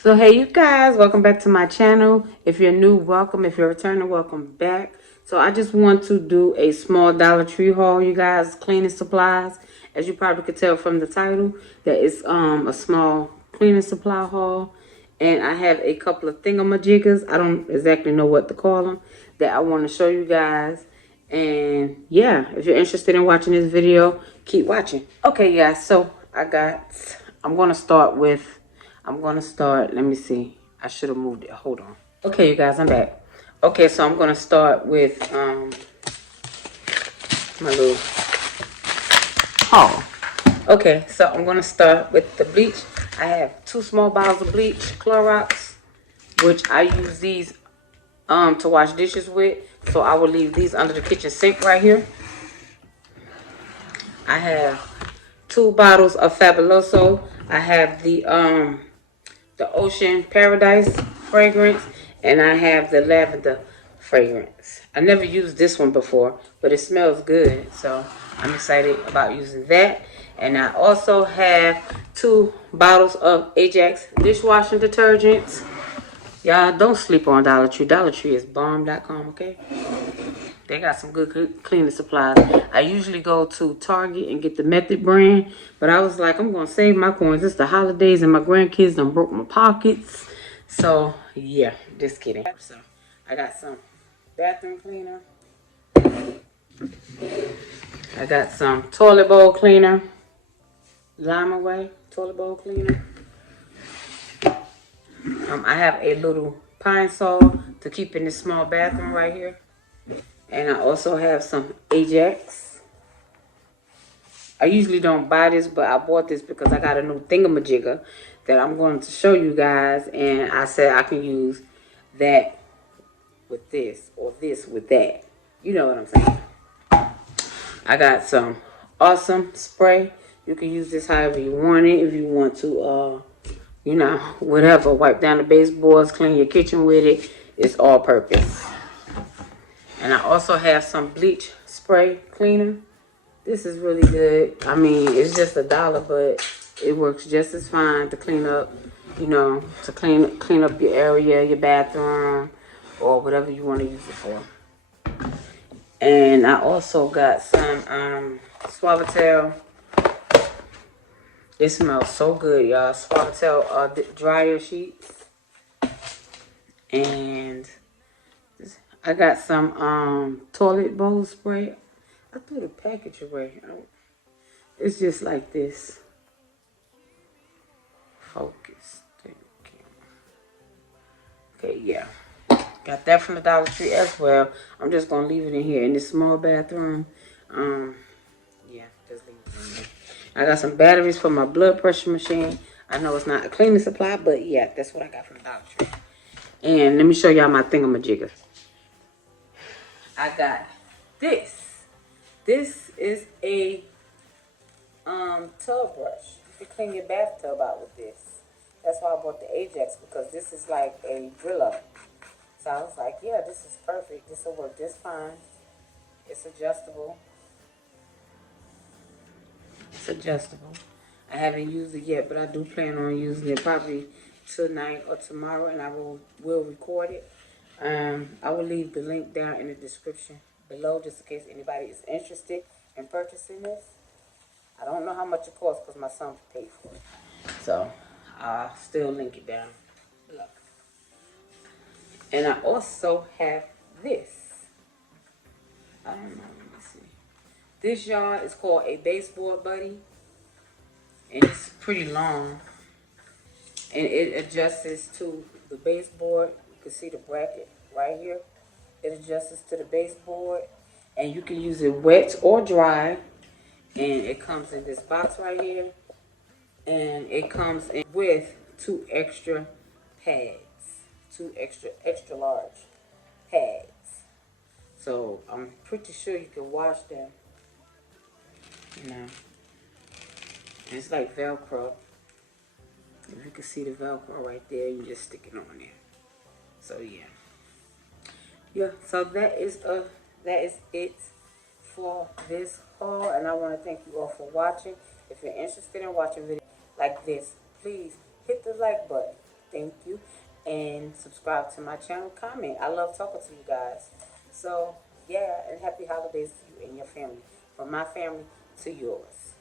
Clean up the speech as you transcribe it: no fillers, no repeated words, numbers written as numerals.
So hey you guys, welcome back to my channel. If you're new, welcome. If you're returning, welcome back. So I just want to do a small Dollar Tree haul, you guys, cleaning supplies. As you probably could tell from the title, that is a small cleaning supply haul. And I have a couple of thingamajiggers, I don't exactly know what to call them, that I want to show you guys. And yeah, if you're interested in watching this video, keep watching. Okay guys, so I'm going to start, let me see. I should have moved it. Hold on. Okay, you guys, I'm back. Okay, so I'm going to start with my little haul. Okay, so I'm going to start with the bleach. I have 2 small bottles of bleach, Clorox, which I use these to wash dishes with. So I will leave these under the kitchen sink right here. I have 2 bottles of Fabuloso. I have the Ocean Paradise fragrance, and I have the lavender fragrance. I never used this one before, but it smells good, so I'm excited about using that. And I also have 2 bottles of Ajax dishwashing detergents. Y'all don't sleep on Dollar Tree. Dollar Tree is bomb.com, okay? They got some good cleaning supplies. I usually go to Target and get the Method brand, but I was like, I'm going to save my coins. It's the holidays and my grandkids done broke my pockets. So, yeah, just kidding. So, I got some bathroom cleaner. I got some toilet bowl cleaner. Lime Away toilet bowl cleaner. I have a little pine saw to keep in this small bathroom right here. And I also have some Ajax. I usually don't buy this, but I bought this because I got a new thingamajigger that I'm going to show you guys. And I said I can use that with this or this with that. You know what I'm saying. I got some awesome spray. You can use this however you want it. If you want to, you know, whatever. Wipe down the baseboards, clean your kitchen with it. It's all purpose. And I also have some bleach spray cleaner. This is really good. I mean, it's just $1, but it works just as fine to clean up, you know, to clean up your area, your bathroom, or whatever you want to use it for. And I also got some Suavitel. It smells so good, y'all. Suavitel dryer sheets. And I got some toilet bowl spray. I threw the package away. It's just like this. Focus. Okay, yeah. Got that from the Dollar Tree as well. I'm just going to leave it in here in this small bathroom. Yeah, just leave it in there. I got some batteries for my blood pressure machine. I know it's not a cleaning supply, but yeah, that's what I got from the Dollar Tree. And let me show y'all my thingamajigger. I got this. This is a tub brush. You can clean your bathtub out with this. That's why I bought the Ajax, because this is like a Brillo. So I was like, yeah, this is perfect. This will work just fine. It's adjustable. It's adjustable. I haven't used it yet, but I do plan on using it probably tonight or tomorrow, and I will record it. I will leave the link down in the description below just in case anybody is interested in purchasing this. I don't know how much it costs because my son paid for it. So I'll still link it down below. And I also have this. I don't know, let me see. This, y'all, is called a Baseboard Buddy. And it's pretty long. And it adjusts to the baseboard. You can see the bracket right here. It adjusts to the baseboard. And you can use it wet or dry. And it comes in this box right here. And it comes in with 2 extra pads. 2 extra large pads. So I'm pretty sure you can wash them. You know. And it's like Velcro. If you can see the Velcro right there, you just stick it on there. So yeah. Yeah, so that is it for this haul, and I want to thank you all for watching. If you're interested in watching videos like this, please hit the like button. Thank you. And subscribe to my channel, comment. I love talking to you guys. So, yeah, and happy holidays to you and your family. From my family to yours.